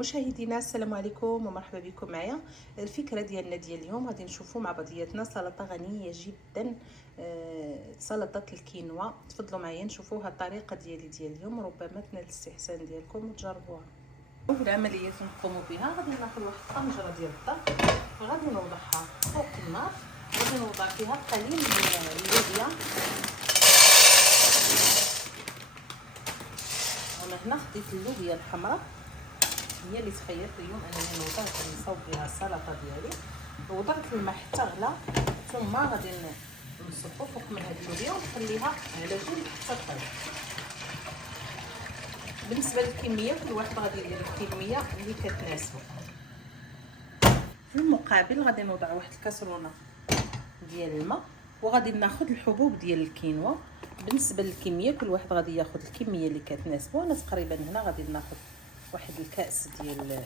مشاهدينا السلام عليكم ومرحبا بكم معايا. الفكره ديالنا ديال اليوم غادي نشوفوا مع بعضياتنا سلطه غنيه جدا، سلطه الكينوا. تفضلوا معايا نشوفوا الطريقه ديال اليوم، ربما تنال الاستحسان ديالكم وتجربوها. اول عمليه نقوم بها غادي ناخذ واحد الطنجره ديال الضغط وغادي نوضعها فوق النار، غادي نوضع فيها قليل من اللوبيا. انا هنا خديت اللوبيا الحمراء، هي اللي تخيلت اليوم انني نوضع نصاوب بها السلطه ديالي. وضعت الماء حتى غلا، ثم غادي نصبو فوق من هاد اللوبيا ونخليها على جنب حتى تطيب. بالنسبه للكميه كل واحد غادي يدير الكميه اللي كتناسبو. في المقابل غادي نوضع واحد الكاسرونه ديال الماء وغادي ناخذ الحبوب ديال الكينوا. بالنسبه للكميه كل واحد غادي ياخذ الكميه اللي كتناسبو. انا تقريبا هنا غادي ناخذ واحد الكاس ديال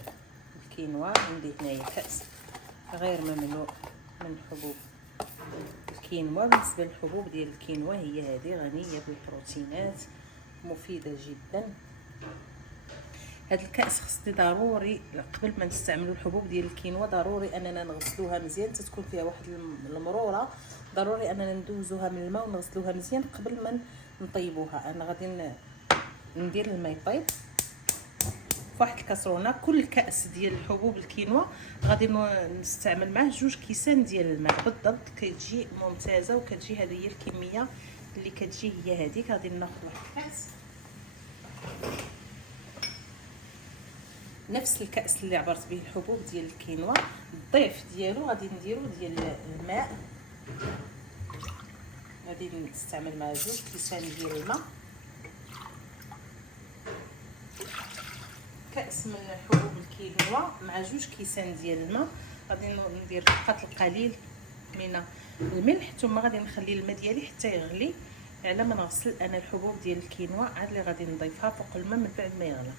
الكينوا، عندي هنايا كاس غير مملوء من حبوب الكينوا. بالنسبه للحبوب ديال الكينوا هي هذه غنيه بالبروتينات، مفيده جدا. هاد الكاس خصني ضروري قبل ما نستعملوا الحبوب ديال الكينوا ضروري اننا نغسلوها مزيان، تتكون فيها واحد المروره، ضروري اننا ندوزوها من الماء ونغسلوها مزيان قبل ما نطيبوها. انا غادي ندير الماء يطيب فواحد الكاسرونه. كل كاس ديال حبوب الكينوا غادي نستعمل معاه 2 كيسان ديال الماء بالضبط، كتجي ممتازه وكتجي هذه هي الكميه اللي كتجي هي هذيك. غادي ناخذ واحد الكاس، نفس الكاس اللي عبرت به الحبوب ديال الكينوا، الضيف ديالو غادي نديرو ديال الماء. غادي نستعمل مع 2 كيسان ديال الماء، كاس من حبوب الكينوا مع 2 كيسان ديال الماء. غادي ندير فقط القليل من الملح، ثم غادي نخلي الماء ديالي حتى يغلي على ما نغسل انا الحبوب ديال الكينوا عاد اللي غادي نضيفها فوق الماء من بعد ما يغلى.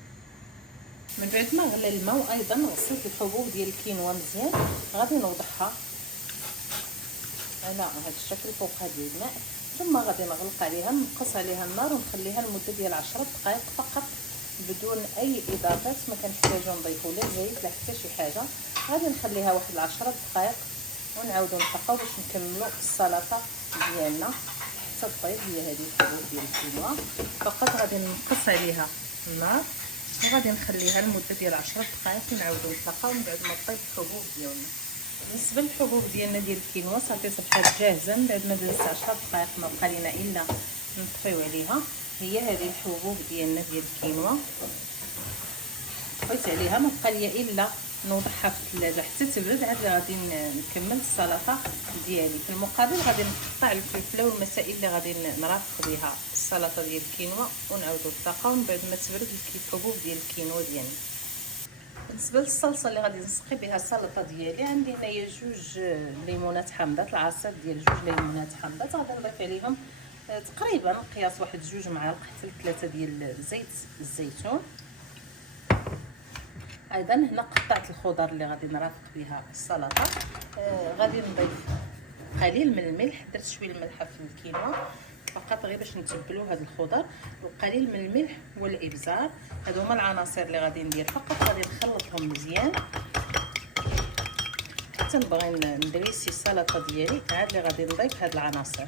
من بعد ما غلى الماء وايضا غسلت الحبوب ديال الكينوا مزيان، غادي نوضعها على هذا الشكل فوق هذه الماء، ثم غادي نغلق عليها، نقص عليها النار ونخليها لمده ديال 10 دقائق فقط بدون اي اضافات. ما كنحتاجو نضيفو لا زيت لا حتى شي حاجه. غادي نخليها واحد 10 دقائق ونعاودو نطلقو باش نكملو السلطه ديالنا حتى طيب. هي هذه الحبوب ديال الكينوا فقط غادي نقص عليها النار وغادي نخليها لمده ديال 10 دقائق ونعاودو نطلقها من بعد ما طيب الحبوب ديالنا. بالنسبه للحبوب ديالنا ديال الكينوا صافي صبحات جاهزه. من بعد ما دازت 10 دقائق ما بقى لينا الا نطفيو عليها. هي هذه الحبوب ديالنا ديال الكينوا، طفيت عليها ما بقى ليا الا نوضعها في الثلاجه حتى تبرد، عاد غادي نكمل السلطه ديالي. في المقابل غادي نقطع الفلفله والمسائل اللي غادي نرافق بها السلطه ديال الكينوا ونعاودو نطلقها من بعد ما تبرد الحبوب ديال الكينوا ديالنا. بالنسبه للصلصه اللي غادي نسقي بها السلطه ديالي، عندي هنايا 2 ليمونات حامضات، العصير ديال 2 ليمونات حامضات. غادي نضيف عليهم تقريبا قياس واحد 2 معالق حتى 3 ديال زيت الزيتون. ايضا هنا قطعت الخضر اللي غادي نرافق بها السلطه. غادي نضيف قليل من الملح، درت شويه الملح في الكينوا فقط غير باش نتبلوا هاد الخضر، وقليل من الملح والابزار. هادو هما العناصر اللي غادي ندير، فقط غادي نخلطهم مزيان حتى نبغي ندريسي السلطه ديالي. عاد اللي غادي نضيف هاد العناصر.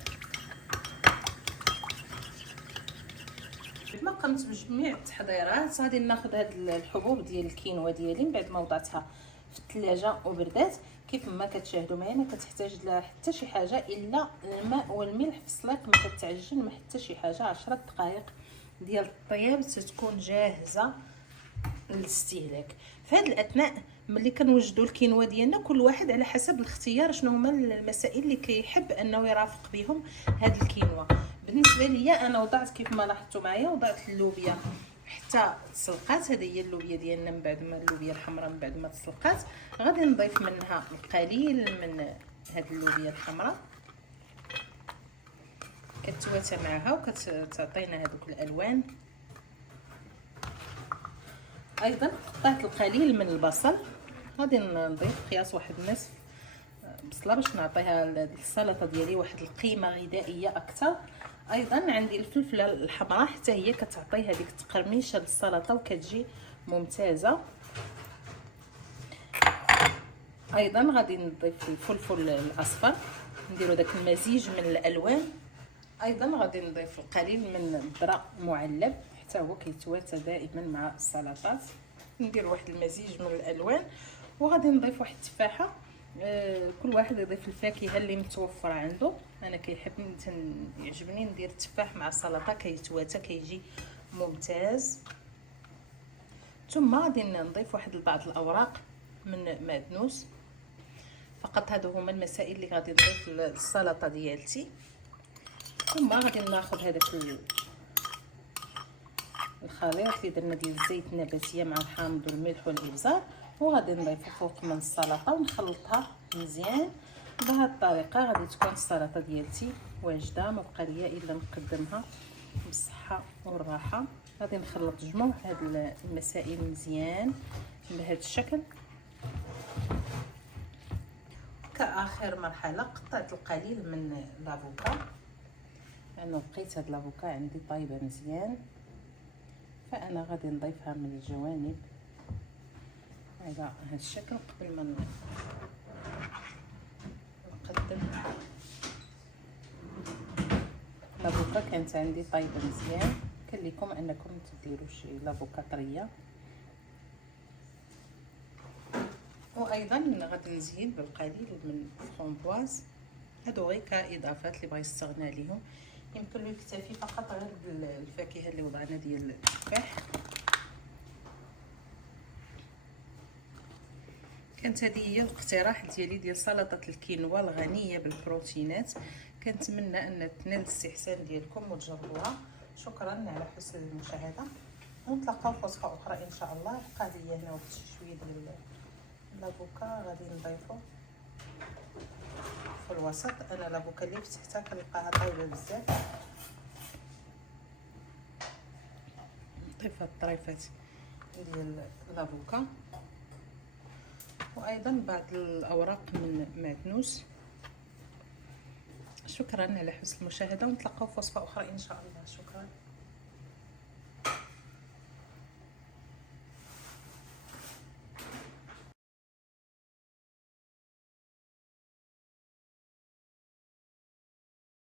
ما قمت بجميع التحضيرات غادي ناخذ هاد الحبوب ديال الكينوا ديالي من بعد ما وضعتها في الثلاجه وبردات. كيف ما كتشاهدوا معايا ما كتحتاج لها حتى شي حاجه الا الماء والملح في السليق، ما كتعجن ما حتى شي حاجه. 10 دقائق ديال الطياب تتكون جاهزه للاستهلاك. في هذه الاثناء ملي كنوجدوا الكينوا ديالنا كل واحد على حسب الاختيار شنو هما المسائل اللي كيحب انه يرافق بهم هذا الكينوا. بالنسبه ليا انا وضعت كيف ما لاحظتوا معايا، وضعت اللوبيا حتى تسلقات. هذه هي اللوبيا ديالنا من بعد ما اللوبيا الحمراء من بعد ما تسلقات غادي نضيف منها القليل من هذه اللوبيا الحمراء، كتواتى معها وكتعطينا هذوك الالوان. ايضا قطعت القليل من البصل، غادي نضيف قياس واحد نصف بصله باش نعطيها للسلطه ديالي واحد القيمه غذائيه اكثر. ايضا عندي الفلفله الحمراء حتى هي كتعطي هذيك التقرميشه للسلطه وكتجي ممتازه. ايضا غادي نضيف الفلفل الاصفر، نديرو داك المزيج من الالوان. ايضا غادي نضيف القليل من الذره معلب حتى هو كيتواتى دائما مع السلطات. ندير واحد المزيج من الالوان، وغادي نضيف واحد التفاحه. كل واحد يضيف الفاكهه اللي متوفره عنده. انا يعجبني ندير التفاح مع السلطه، كيتواتى كيجي ممتاز. ثم غادي نضيف واحد بعض الاوراق من معدنوس. فقط هادو هما المسائل اللي غادي نضيف للسلطه ديالتي. ثم غادي ناخذ هذاك الخليط اللي درنا ديال الزيت النباتيه مع الحامض والملح والابزار، وغادي نضيفو فوق من السلطه ونخلطها مزيان. بهذه الطريقه غادي تكون السلطه ديالتي واجده، ما بقى ليا الا نقدمها بالصحه والراحه. غادي نخلط جموع هاد المسائل مزيان بهذا الشكل. كاخر مرحله قطعت القليل من لافوكا، لانه لقيت هاد لافوكا عندي طايبه مزيان، فانا غادي نضيفها من الجوانب على هذا الشكل قبل ما نقدم. لافوكا كانت عندي طايبه مزيان، كان لكم انكم تديروا شي لافوكا طريه. وايضا غادي نزيد بالقليل من الفرامبواز. هادو غير كاضافات اللي بغى يستغنى عليهم. يمكن له يكتفي فقط غير بالفاكهه اللي وضعنا ديال التفاح. كانت هذه هي الاقتراح ديالي ديال سلطه الكينوا الغنيه بالبروتينات. كنتمنى ان تنال الاستحسان ديالكم وتجربوها. شكرا على حسن المشاهده، ونتلاقاو في وصفه اخرى ان شاء الله. بقى لي هنا واحد شويه ديال لافوكا غادي نضيفو في الوسط. انا لافوكا اللي فتحتها كنلقاها طايبه بزاف. نضيف هاد الطريفات ديال لافوكا، وايضا بعض الاوراق من معدنوس. شكرا على حسن المشاهده، ونتلاقاو في وصفه اخرى ان شاء الله. شكرا.